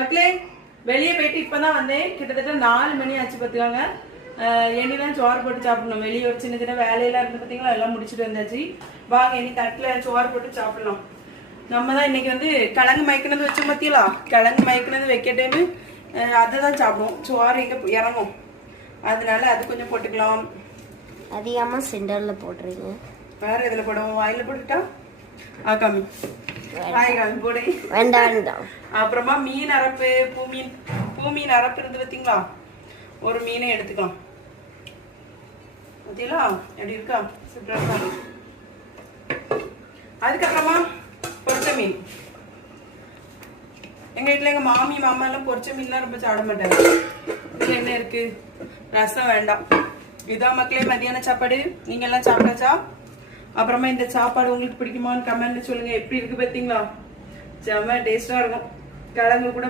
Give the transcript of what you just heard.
மக்களே வெளியே போயிட்டு இப்பதான் வந்தேன். கிட்டத்தட்ட 4 மணி ஆச்சு பார்த்துக்காங்க. எண்ணிலாம் சோறு போட்டு சாப்பிடணும். வெளியே ஒரு சின்ன சின்ன வேலையெல்லாம் இருந்து பார்த்தீங்களா, எல்லாம் முடிச்சுட்டு வந்தாச்சு. வாங்க இனி தட்டில் சோறு போட்டு சாப்பிடலாம். நம்ம தான் இன்னைக்கு வந்து கிழங்கு மயக்கினது வச்சோம் பார்த்தீங்களா, கிழங்கு மயக்கினது வைக்க டைமு அதை தான் சாப்பிடுவோம். சோறு எங்கே இறங்கும், அதனால அது கொஞ்சம் போட்டுக்கலாம். அதிகமாக சென்டரில் போடுறீங்க, வேற இதில் போடுவோம். வாயில் போட்டுட்டா காமி போடு. வேண்டாம். அப்புறமா மீன் அரப்பு, பூமீன் அரப்பு இருந்து பார்த்தீங்களா, ஒரு மீனை எடுத்துக்கலாம். பார்த்தீங்களா எப்படி இருக்கா, சூப்பரா இருக்கா. அதுக்கப்புறமா பொரிச்ச மீன். எங்க வீட்டுல எங்க மாமி மாமா எல்லாம் பொரிச்ச மீன்லாம் ரொம்ப சாப்பிட மாட்டாங்க. இதுல என்ன இருக்கு, ரசம் வேண்டாம். இதான் மக்களே மதியான சாப்பாடு. நீங்க எல்லாம் சாப்பிட்டாச்சா? அப்புறமா இந்த சாப்பாடு உங்களுக்கு பிடிக்குமான்னு கமெண்ட்ல சொல்லுங்க. எப்படி இருக்கு பார்த்தீங்களா, செம்ம டேஸ்டா இருக்கும். கிழங்கு கூட